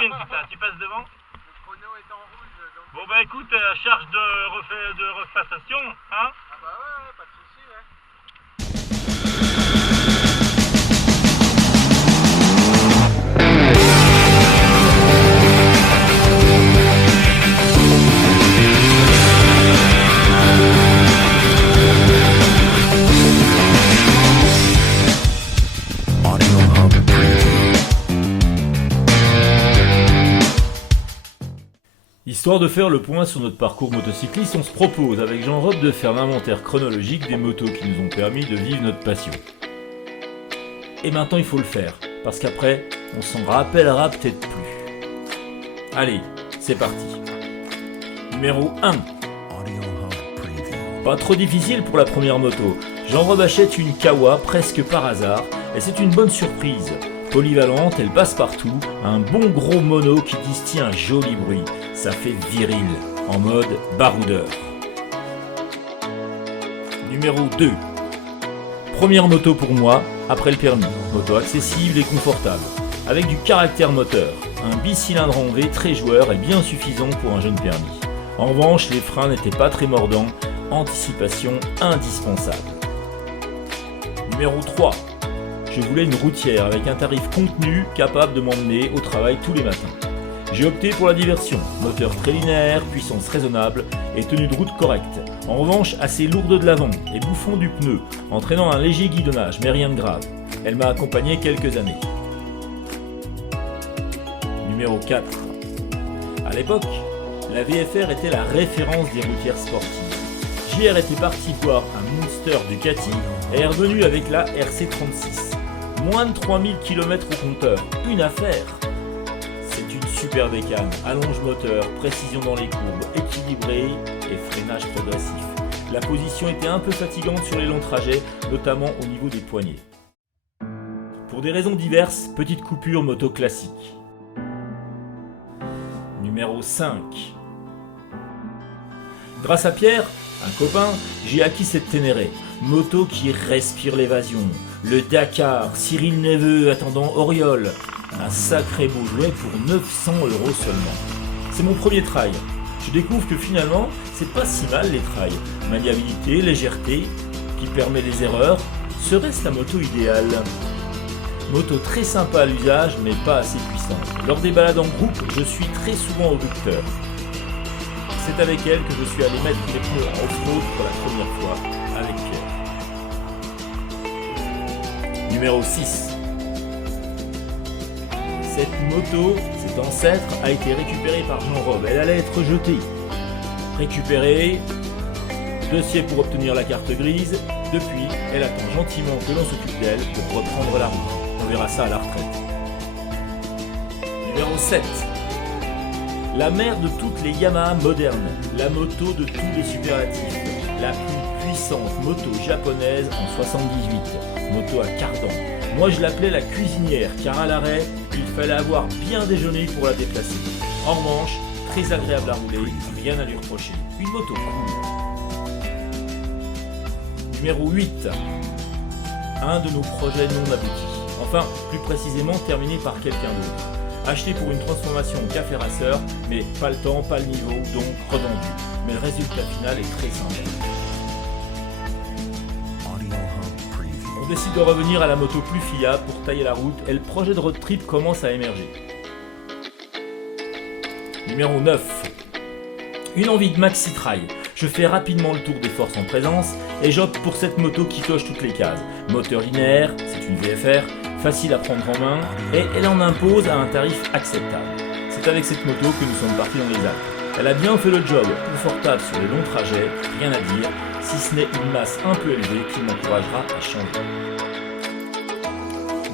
filmes, putain, tu passes devant. Le chrono est en rouge, donc... Bon bah écoute, charge de repassation, hein. Ah bah ouais, pas de soucis, ouais. Histoire de faire le point sur notre parcours motocycliste, on se propose avec Jean-Rob de faire l'inventaire chronologique des motos qui nous ont permis de vivre notre passion. Et maintenant il faut le faire, parce qu'après, on s'en rappellera peut-être plus. Allez, c'est parti. Numéro 1. Pas trop difficile pour la première moto. Jean-Rob achète une Kawa presque par hasard, et c'est une bonne surprise. Polyvalente, elle passe partout, un bon gros mono qui distille un joli bruit. Ça fait viril, en mode baroudeur. Numéro 2. Première moto pour moi, après le permis. Moto accessible et confortable, avec du caractère moteur. Un bicylindre en V très joueur et bien suffisant pour un jeune permis. En revanche, les freins n'étaient pas très mordants, anticipation indispensable. Numéro 3. Je voulais une routière avec un tarif contenu capable de m'emmener au travail tous les matins. J'ai opté pour la diversion, moteur très linéaire, puissance raisonnable et tenue de route correcte. En revanche, assez lourde de l'avant et bouffon du pneu, entraînant un léger guidonnage, mais rien de grave. Elle m'a accompagné quelques années. Numéro 4. À l'époque, la VFR était la référence des routières sportives. JR était parti voir un Monster Ducati et est revenu avec la RC36. Moins de 3000 km au compteur, une affaire. C'est une super bécane, allonge moteur, précision dans les courbes, équilibré et freinage progressif. La position était un peu fatigante sur les longs trajets, notamment au niveau des poignets. Pour des raisons diverses, petite coupure moto classique. Numéro 5. Grâce à Pierre, un copain, j'ai acquis cette Ténéré, moto qui respire l'évasion. Le Dakar, Cyril Neveu attendant Oriol, un sacré beau jouet pour 900 € seulement. C'est mon premier trail. Je découvre que finalement, c'est pas si mal les trails. Maniabilité, légèreté, qui permet les erreurs, serait-ce la moto idéale? Moto très sympa à l'usage, mais pas assez puissante. Lors des balades en groupe, je suis très souvent au rupteur. C'est avec elle que je suis allé mettre les pneus en off-road pour la première fois, avec Pierre. Numéro 6. Cette moto, cet ancêtre, a été récupérée par Jean-Rob. Elle allait être jetée. Récupérée, dossier pour obtenir la carte grise. Depuis, elle attend gentiment que l'on s'occupe d'elle pour reprendre la route. On verra ça à la retraite. Numéro 7. La mère de toutes les Yamaha modernes, la moto de tous les superlatifs, la plus puissante moto japonaise en 78, moto à cardan. Moi je l'appelais la cuisinière car à l'arrêt, il fallait avoir bien déjeuné pour la déplacer. En revanche, très agréable à rouler, rien à lui reprocher. Une moto cool. Numéro 8. Un de nos projets non aboutis. Enfin, plus précisément terminé par quelqu'un d'autre. Acheté pour une transformation café racer, mais pas le temps, pas le niveau, donc revendu. Mais le résultat final est très sympa. On décide de revenir à la moto plus fiable pour tailler la route et le projet de road trip commence à émerger. Numéro 9. Une envie de maxi trail. Je fais rapidement le tour des forces en présence et j'opte pour cette moto qui coche toutes les cases. Moteur linéaire, c'est une VFR, facile à prendre en main et elle en impose à un tarif acceptable. C'est avec cette moto que nous sommes partis dans les Alpes. Elle a bien fait le job, confortable sur les longs trajets, rien à dire, si ce n'est une masse un peu élevée qui m'encouragera à changer.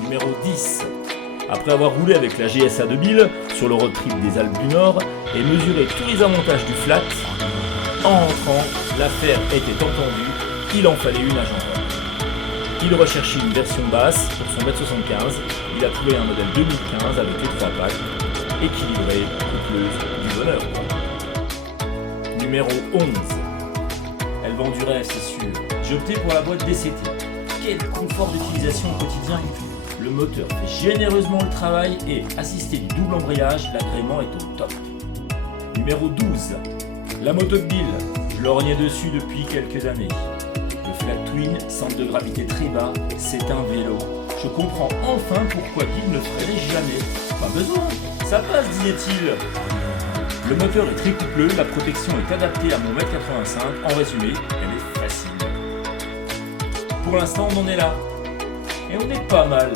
Numéro 10. Après avoir roulé avec la GSA 2000 sur le road trip des Alpes du Nord et mesuré tous les avantages du flat, en rentrant, l'affaire était entendue, il en fallait une à Jean-Rob. Il recherchait une version basse pour son M75, il a trouvé un modèle 2015 avec les 3 packs, équilibré, coupleuse, du bonheur. Numéro 11. Elle vend du rêve, c'est sûr. J'ai opté pour la boîte DCT. Quel confort d'utilisation au quotidien. Le moteur fait généreusement le travail et, assisté du double embrayage, l'agrément est au top. Numéro 12. La moto de Bill. Je lorgnais dessus depuis quelques années. Le Flat Twin, centre de gravité très bas, c'est un vélo. Je comprends enfin pourquoi Bill ne ferait jamais. Pas besoin, ça passe, disait-il. Le moteur est très coupleux, la protection est adaptée à mon 1m85. En résumé, elle est facile. Pour l'instant, on en est là. Et on est pas mal.